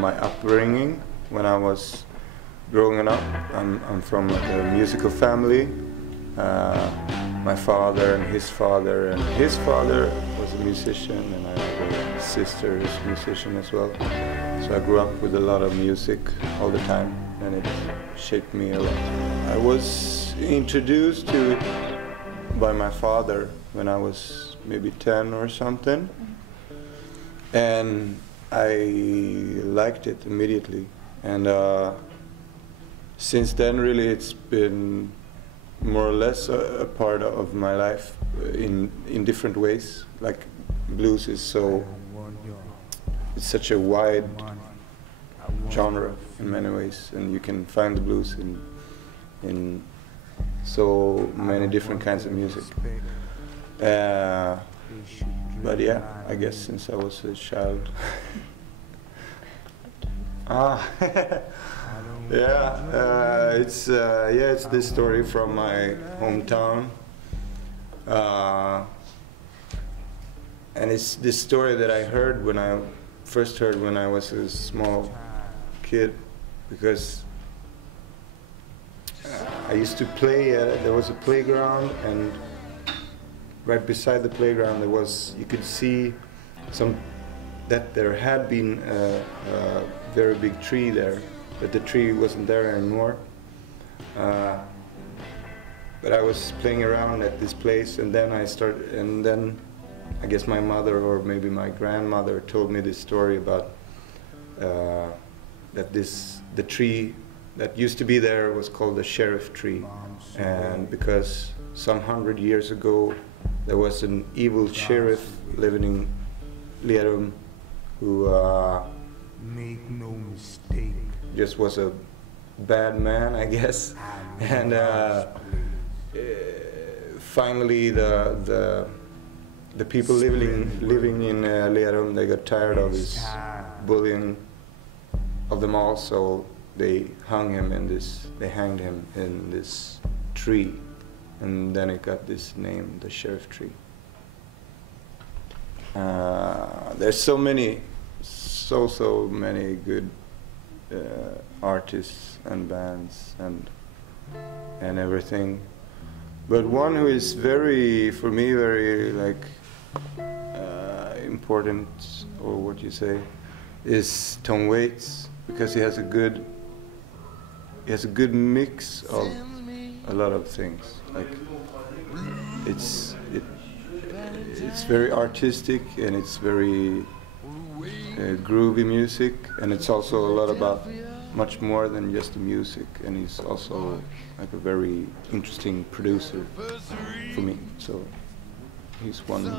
my upbringing when I was growing up. I'm from a musical family. My father and his father was a musician, and I have a sister who's a musician as well. So I grew up with a lot of music all the time, and it shaped me a lot. I was introduced to it by my father when I was maybe 10 or something, and I liked it immediately. And since then, really, it's been more or less a part of my life in different ways. Like blues is it's such a wide genre in many ways, and you can find the blues in so many different kinds of music. But yeah, I guess since I was a child. It's this story from my hometown, and it's this story that I heard when I first heard when I was a small kid, because I used to play. There was a playground, and right beside the playground you could see that there had been a very big tree there. But the tree wasn't there anymore. But I was playing around at this place, and then I guess my mother or maybe my grandmother told me this story about that the tree that used to be there was called the sheriff tree, and because some 100 years ago there was an evil sheriff living in Lerum who make no mistake, just was a bad man, I guess, and finally the people living in Lerum, they got tired of his bullying of them all, so they hanged him in this tree, and then it got this name, the sheriff tree. There's so many good artists and bands and everything, but one who is for me very like important, or what you say, is Tom Waits, because he has a good mix of a lot of things. Like it's very artistic, and it's very groovy music, and it's also a lot about much more than just the music, and he's also like a very interesting producer for me, so he's one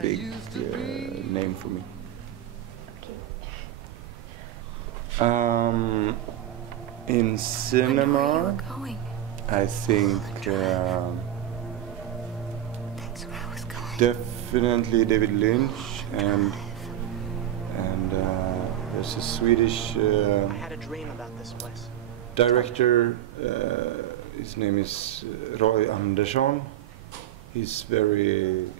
big name for me. In cinema, I think definitely David Lynch, and there's a Swedish I had a dream about this place. director. His name is Roy Andersson. He's very.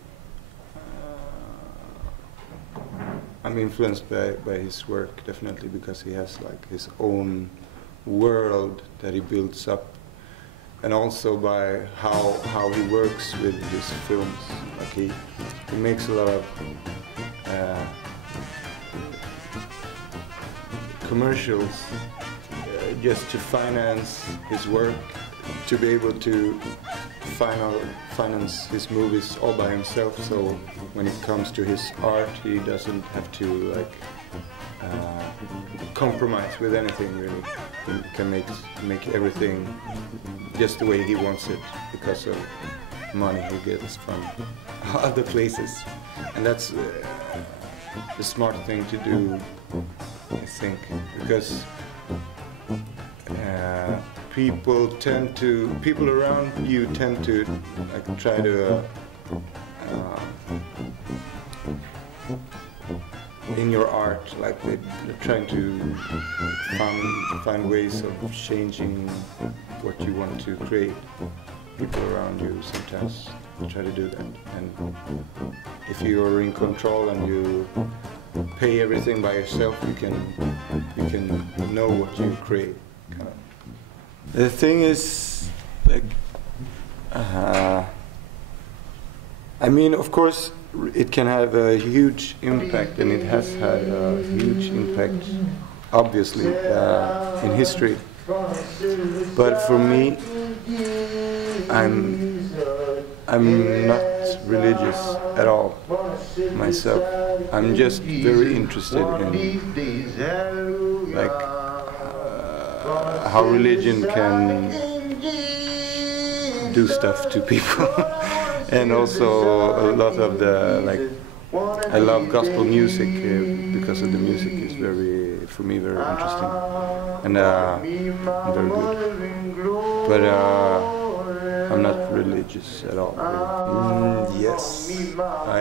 I'm influenced by his work, definitely, because he has like his own world that he builds up, and also by how he works with his films. Like he makes a lot of commercials just to finance his work, to be able to finance his movies all by himself. So when it comes to his art, he doesn't have to like compromise with anything really. He can make everything just the way he wants it because of money he gets from other places, and that's the smart thing to do, I think, because people around you tend to like try to in your art, like they're trying to find ways of changing what you want to create. People around you sometimes try to do that, and if you are in control and pay everything by yourself. You can know what you create. Kind of. The thing is, like, I mean, of course, it can have a huge impact, and it has had a huge impact, obviously, in history. But for me, I'm not religious at all myself. I'm just very interested in, like, how religion can do stuff to people. And also a lot of the, like, I love gospel music because of the music is very, for me, very interesting and very good. But I'm not religious at all. Yes, I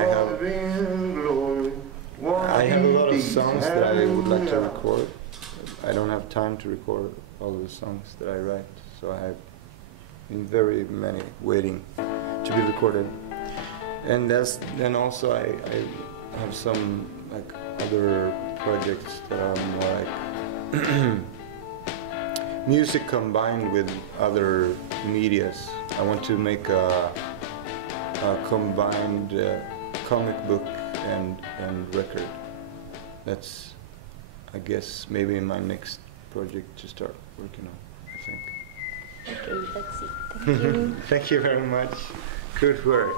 have a lot of songs that I would like to record. I don't have time to record all the songs that I write, so I have very many waiting to be recorded. And then also I have some, like, other projects that are more like music combined with other medias. I want to make a combined comic book and record. That's, I guess, maybe my next project to start working on, I think. Okay, that's it. Thank you. Thank you very much. Good work.